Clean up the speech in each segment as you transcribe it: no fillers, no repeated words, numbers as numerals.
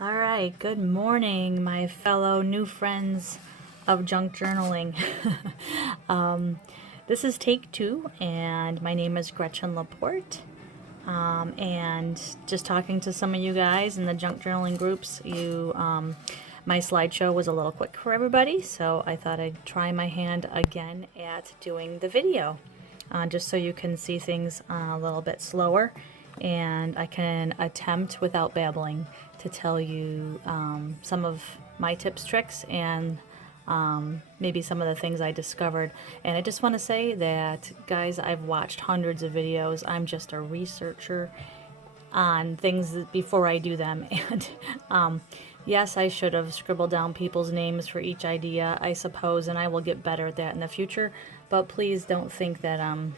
All right, good morning, my fellow new friends of junk journaling. This is take 2, and my name is Gretchen Laporte. And just talking to some of you guys in the junk journaling groups, my slideshow was a little quick for everybody, so I thought I'd try my hand again at doing the video, just so you can see things a little bit slower, and I can attempt without babbling to tell you some of my tips, tricks, and maybe some of the things I discovered. And I just want to say that, guys, I've watched hundreds of videos. I'm just a researcher on things before I do them. And yes, I should have scribbled down people's names for each idea, I suppose, and I will get better at that in the future. But please don't think that I'm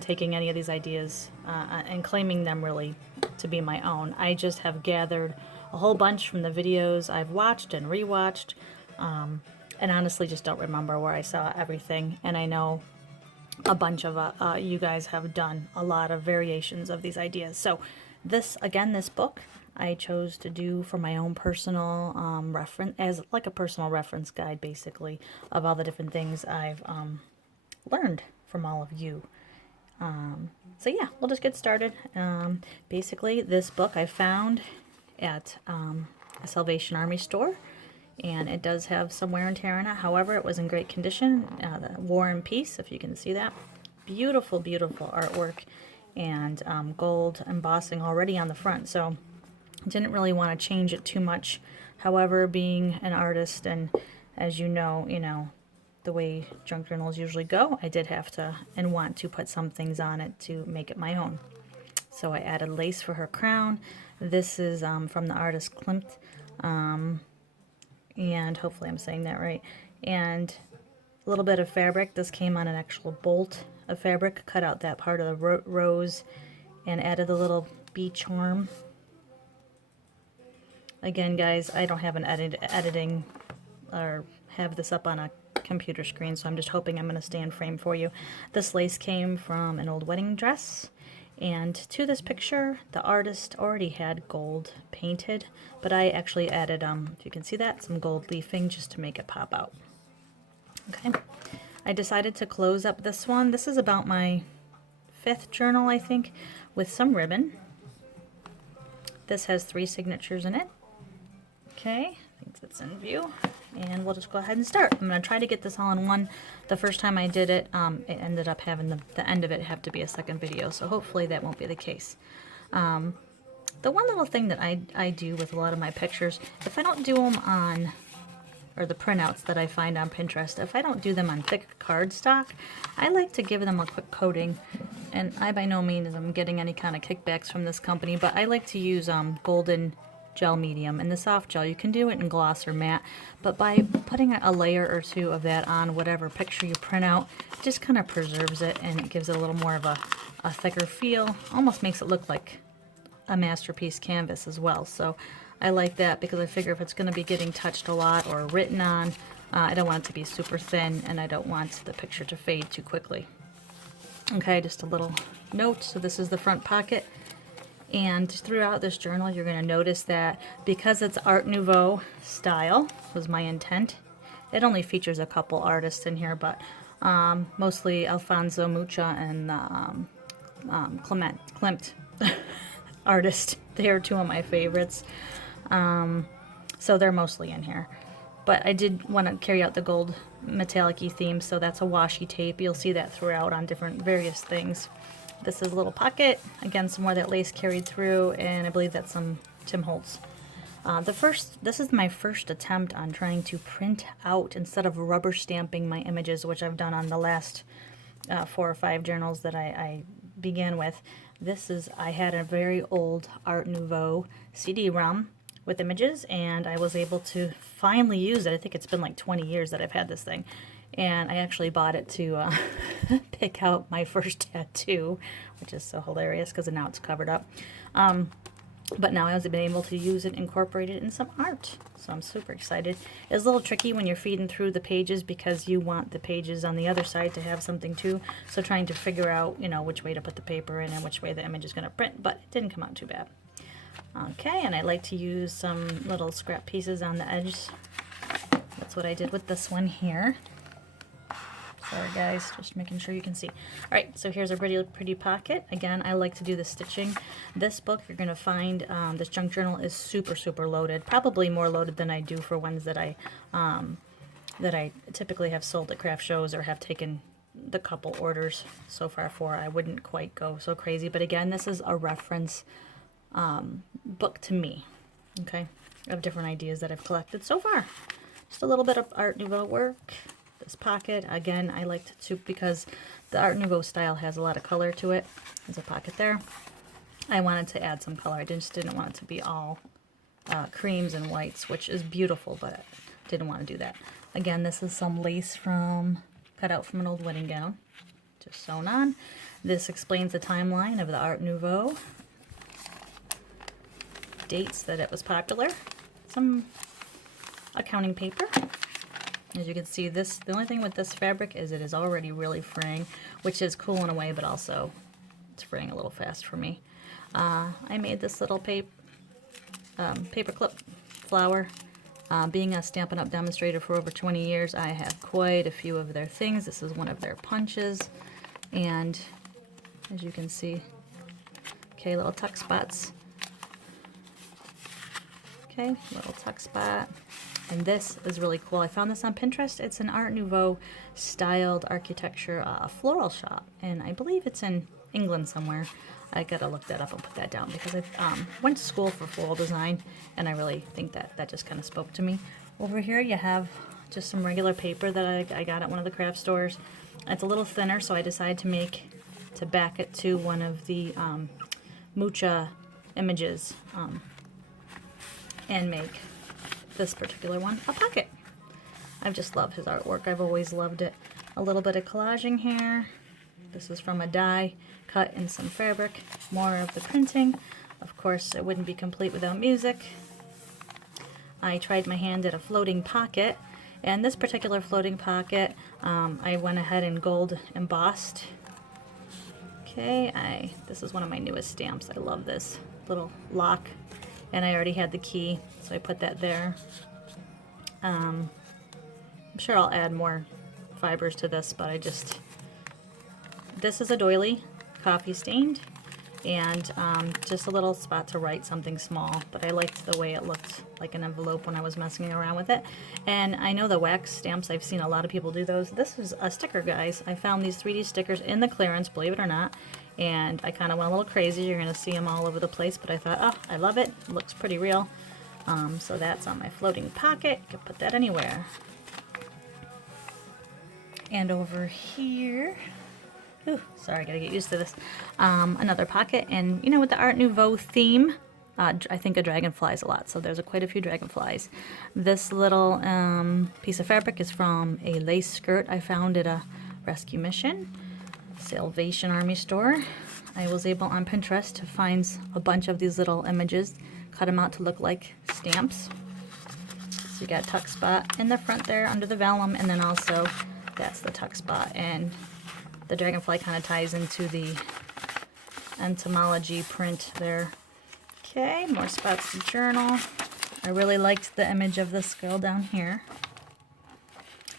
taking any of these ideas and claiming them really to be my own. I just have gathered a whole bunch from the videos I've watched and rewatched, and honestly just don't remember where I saw everything. And I know a bunch of you guys have done a lot of variations of these ideas. So this book I chose to do for my own personal reference, as like a personal reference guide, basically, of all the different things I've learned from all of you. So yeah, we'll just get started. Basically, this book I found at a Salvation Army store, and it does have some wear and tear in it. However, it was in great condition. The War and Peace, if you can see that. Beautiful, beautiful artwork, and gold embossing already on the front, so didn't really want to change it too much. However, being an artist, and as you know, the way junk journals usually go, I did have to and want to put some things on it to make it my own. So I added lace for her crown. This is from the artist Klimt, and hopefully I'm saying that right. And a little bit of fabric. This came on an actual bolt of fabric. Cut out that part of the rose and added a little bee charm. Again, guys, I don't have an editing or have this up on a computer screen, so I'm just hoping I'm going to stay in frame for you. This lace came from an old wedding dress, and to this picture the artist already had gold painted, but I actually added, if you can see that, some gold leafing just to make it pop out. Okay, I decided to close up this one. This is about my 5th journal, I think, with some ribbon. This has 3 signatures in it. Okay, I think that's in view. And we'll just go ahead and start. I'm going to try to get this all in one. The first time I did it, it ended up having the end of it have to be a second video, so hopefully that won't be the case. The one little thing that I do with a lot of my pictures, if I don't do them on, or the printouts that I find on Pinterest, if I don't do them on thick cardstock, I like to give them a quick coating. And I by no means am getting any kind of kickbacks from this company, but I like to use golden gel medium. And the soft gel, you can do it in gloss or matte, but by putting a layer or 2 of that on whatever picture you print out, it just kind of preserves it, and it gives it a little more of a thicker feel. Almost makes it look like a masterpiece canvas as well. So I like that, because I figure if it's going to be getting touched a lot or written on, I don't want it to be super thin, and I don't want the picture to fade too quickly. Okay, just a little note. So this is the front pocket. And throughout this journal, you're going to notice that because it's Art Nouveau style, was my intent. It only features a couple artists in here, but mostly Alfonso Mucha and Klimt artist. They are 2 of my favorites. So they're mostly in here. But I did want to carry out the gold metallic-y theme, so that's a washi tape. You'll see that throughout on different various things. This is a little pocket. Again, some more of that lace carried through, and I believe that's some Tim Holtz. This is my first attempt on trying to print out instead of rubber stamping my images, which I've done on the last 4 or 5 journals that I began with. I had a very old Art Nouveau CD-ROM with images, and I was able to finally use it. I think it's been like 20 years that I've had this thing. And I actually bought it to pick out my first tattoo, which is so hilarious because now it's covered up. But now I've been able to use it, incorporate it in some art. So I'm super excited. It's a little tricky when you're feeding through the pages because you want the pages on the other side to have something too. So trying to figure out, which way to put the paper in and which way the image is going to print, but it didn't come out too bad. Okay, and I like to use some little scrap pieces on the edge. That's what I did with this one here. Sorry guys, just making sure you can see. Alright, so here's a pretty pocket. Again, I like to do the stitching. This book, you're going to find, this junk journal is super loaded. Probably more loaded than I do for ones that I typically have sold at craft shows or have taken the couple orders so far for. I wouldn't quite go so crazy. But again, this is a reference book to me, okay, of different ideas that I've collected so far. Just a little bit of Art Nouveau work. This pocket, again, I liked to, because the Art Nouveau style has a lot of color to it. There's a pocket there. I wanted to add some color. I just didn't want it to be all creams and whites, which is beautiful, but I didn't want to do that. Again, this is some lace cut out from an old wedding gown, just sewn on. This explains the timeline of the Art Nouveau, dates that it was popular, some accounting paper. As you can see, the only thing with this fabric is it is already really fraying, which is cool in a way, but also it's fraying a little fast for me. I made this little paper clip flower. Being a Stampin' Up! Demonstrator for over 20 years, I have quite a few of their things. This is one of their punches, and as you can see, okay, little tuck spots. Okay, little tuck spot. And this is really cool. I found this on Pinterest. It's an Art Nouveau styled architecture floral shop, and I believe it's in England somewhere. I gotta look that up and put that down because I went to school for floral design, and I really think that just kind of spoke to me. Over here you have just some regular paper that I got at one of the craft stores. It's a little thinner, so I decided to back it to one of the Mucha images and make this particular one a pocket. I just love his artwork. I've always loved it. A little bit of collaging here. This is from a die cut in some fabric. More of the printing. Of course, it wouldn't be complete without music. I tried my hand at a floating pocket, and this particular floating pocket I went ahead and gold embossed. Okay, this is one of my newest stamps. I love this little lock, and I already had the key, so I put that there. I'm sure I'll add more fibers to this, but this is a doily, coffee stained, and just a little spot to write something small, but I liked the way it looked like an envelope when I was messing around with it. And I know the wax stamps, I've seen a lot of people do those. This is a sticker, guys. I found these 3D stickers in the clearance, believe it or not, and I kind of went a little crazy. You're going to see them all over the place, but I thought, oh, I love it. It looks pretty real. So that's on my floating pocket. You can put that anywhere. And over here, ooh, sorry, I gotta get used to this. Another pocket, and you know, with the Art Nouveau theme, I think of dragonflies a lot, so there's quite a few dragonflies. This little piece of fabric is from a lace skirt I found at a rescue mission, Salvation Army store. I was able on Pinterest to find a bunch of these little images, cut them out to look like stamps. So you got a tuck spot in the front there under the vellum, and then also that's the tuck spot, and the dragonfly kind of ties into the entomology print there. Okay, more spots to journal. I really liked the image of this girl down here.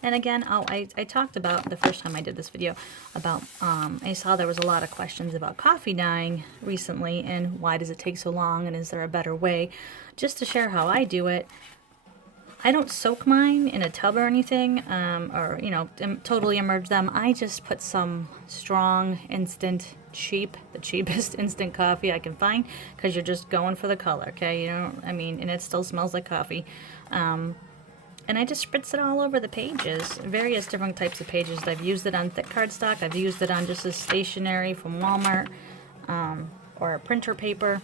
And again, I talked about the first time I did this video about, I saw there was a lot of questions about coffee dyeing recently, and why does it take so long, and is there a better way? Just to share how I do it, I don't soak mine in a tub or anything, or, you know, totally immerse them. I just put some strong, instant, the cheapest instant coffee I can find, because you're just going for the color, okay? You know, I mean, and it still smells like coffee. And I just spritz it all over the pages, various different types of pages. I've used it on thick cardstock. I've used it on just a stationery from Walmart, or a printer paper.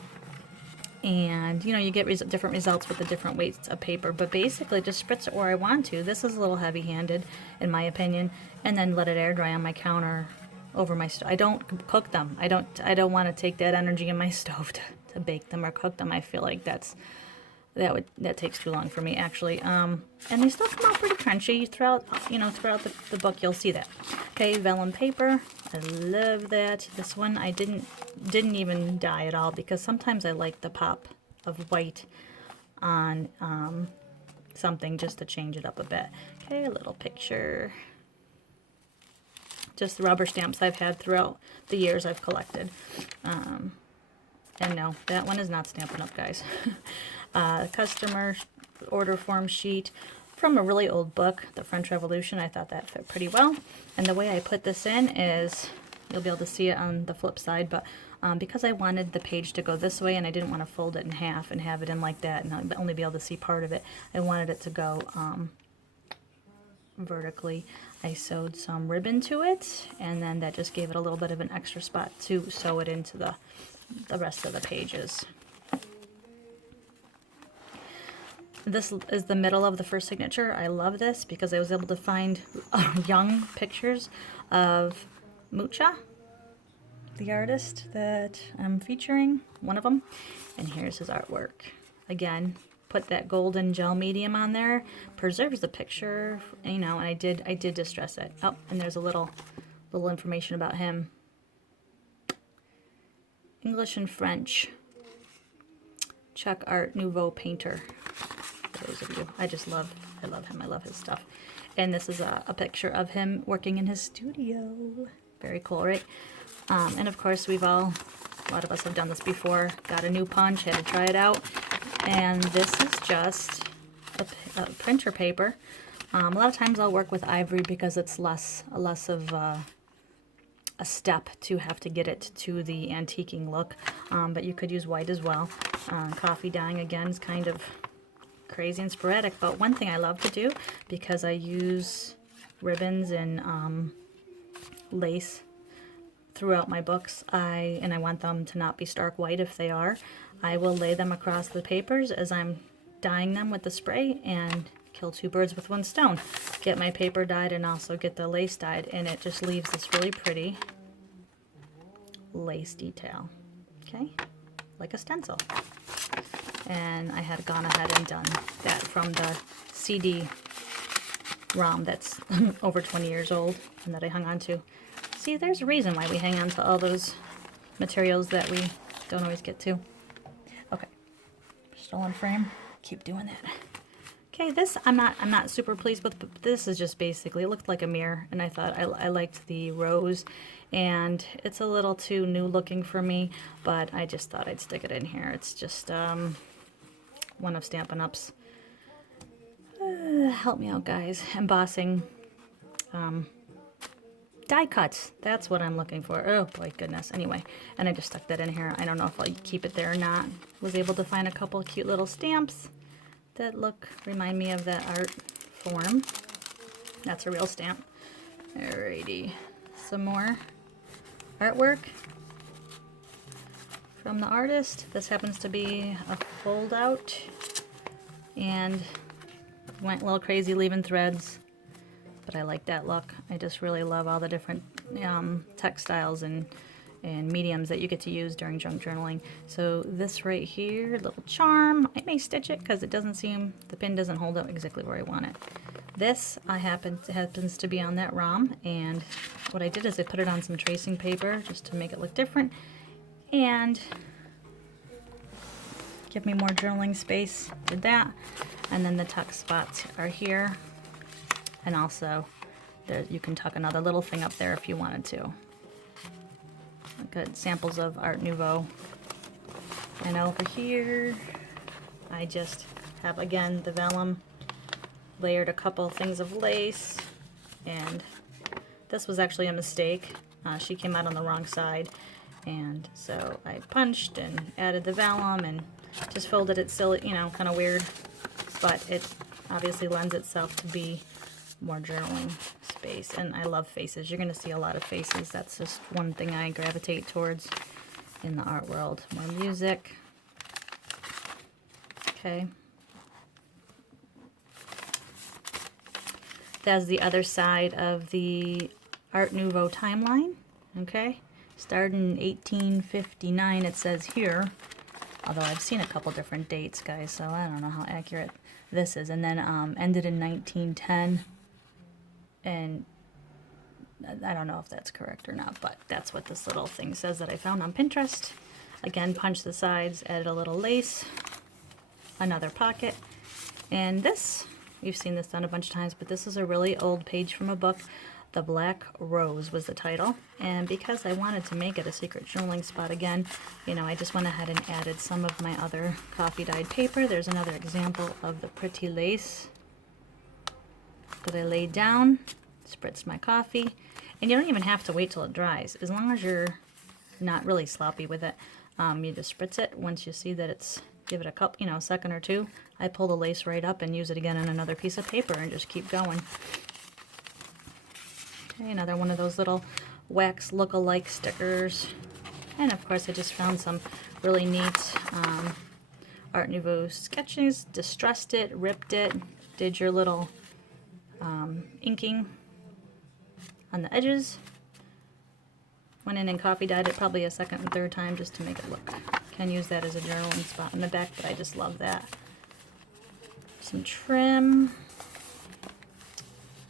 And, you know, you get different results with the different weights of paper. But basically, just spritz it where I want to. This is a little heavy-handed, in my opinion. And then let it air dry on my counter over my stove. I don't cook them. I don't want to take that energy in my stove to bake them or cook them. I feel like that takes too long for me, actually. And they still come out pretty crunchy throughout the book. You'll see that. Okay, vellum paper. I love that. This one I didn't even dye at all, because sometimes I like the pop of white on something just to change it up a bit. Okay, a little picture. Just the rubber stamps I've had throughout the years I've collected. And no, that one is not Stampin' Up, guys. Customer order form sheet from a really old book, The French Revolution. I thought that fit pretty well. And the way I put this in is, you'll be able to see it on the flip side, but because I wanted the page to go this way and I didn't want to fold it in half and have it in like that and only be able to see part of it, I wanted it to go vertically. I sewed some ribbon to it, and then that just gave it a little bit of an extra spot to sew it into the rest of the pages. This is the middle of the first signature. I love this because I was able to find young pictures of Mucha, the artist that I'm featuring, one of them, and here's his artwork. Again, put that golden gel medium on there, preserves the picture, you know, and I did distress it. Oh, and there's a little information about him. English and French. Czech Art Nouveau painter. For those of you, I love him. I love his stuff. And this is a picture of him working in his studio. Very cool, right? And of course, a lot of us have done this before. Got a new punch, had to try it out. And this is just a printer paper. A lot of times I'll work with ivory because it's less of a step to have to get it to the antiquing look. But you could use white as well. Coffee dyeing, again, is kind of crazy and sporadic. But one thing I love to do, because I use ribbons and lace throughout my books, and I want them to not be stark white. If they are, I will lay them across the papers as I'm dyeing them with the spray and kill two birds with one stone. Get my paper dyed and also get the lace dyed, and it just leaves this really pretty lace detail, okay, like a stencil. And I had gone ahead and done that from the CD-ROM that's over 20 years old and that I hung on to. See, there's a reason why we hang on to all those materials that we don't always get to. Okay, still on frame. Keep doing that. Okay, this I'm not super pleased with, but this is just basically, it looked like a mirror, and I thought I liked the rose, and it's a little too new looking for me, but I just thought I'd stick it in here. It's just one of Stampin' Up's, help me out, guys, embossing die cuts. That's what I'm looking for. Oh boy, goodness. Anyway, and I just stuck that in here. I don't know if I'll keep it there or not. Was able to find a couple cute little stamps that remind me of that art form. That's a real stamp. Alrighty, some more artwork from the artist. This happens to be a fold out, and went a little crazy leaving threads. But I like that look. I just really love all the different textiles and mediums that you get to use during junk journaling. So this right here, little charm, I may stitch it because it doesn't seem, the pin doesn't hold up exactly where I want it. This happens to be on that ROM, and what I did is I put it on some tracing paper just to make it look different and give me more journaling space. Did that, and then the tuck spots are here. And also, you can tuck another little thing up there if you wanted to. Good samples of Art Nouveau. And over here, I just have, again, the vellum, layered a couple things of lace, and this was actually a mistake. She came out on the wrong side, and so I punched and added the vellum and just folded it silly, you know, kind of weird, but it obviously lends itself to be more journaling space. And I love faces. You're going to see a lot of faces. That's just one thing I gravitate towards in the art world. More music. Okay. That's the other side of the Art Nouveau timeline. Okay. Started in 1859, it says here. Although I've seen a couple different dates, guys, so I don't know how accurate this is. And then ended in 1910. And I don't know if that's correct or not, but that's what this little thing says that I found on Pinterest. Again, punch the sides, added a little lace, another pocket. And this, you've seen this done a bunch of times, but this is a really old page from a book. The Black Rose was the title. And because I wanted to make it a secret journaling spot again, you know, I just went ahead and added some of my other coffee dyed paper. There's another example of the pretty lace that I laid down, spritzed my coffee. And you don't even have to wait till it dries. As long as you're not really sloppy with it, you just spritz it. Once you see that it's, give it a couple, you know, second or two, I pull the lace right up and use it again on another piece of paper and just keep going. Okay, another one of those little wax look-alike stickers. And of course I just found some really neat Art Nouveau sketches, distressed it, ripped it, did your little inking on the edges. Went in and coffee dyed it probably a second and third time just to make it look. Can use that as a journaling spot in the back, but I just love that. Some trim.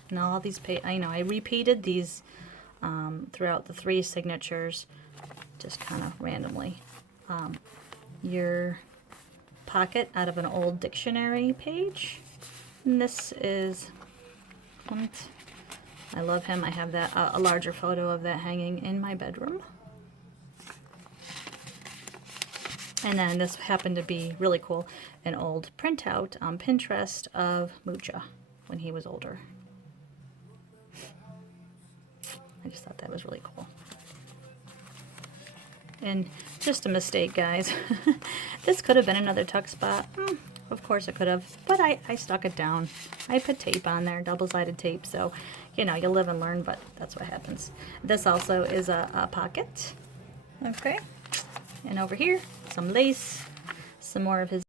And all these, I know I repeated these throughout the 3 signatures, just kind of randomly. Your pocket out of an old dictionary page. And this is Clint. I love him. I have that a larger photo of that hanging in my bedroom. And then this happened to be really cool, an old printout on Pinterest of Mucha when he was older. I just thought that was really cool. And just a mistake, guys. This could have been another tuck spot. Of course it could have, but I stuck it down. I put tape on there, double-sided tape, so, you know, you live and learn, but that's what happens. This also is a pocket. Okay. And over here, some lace, some more of his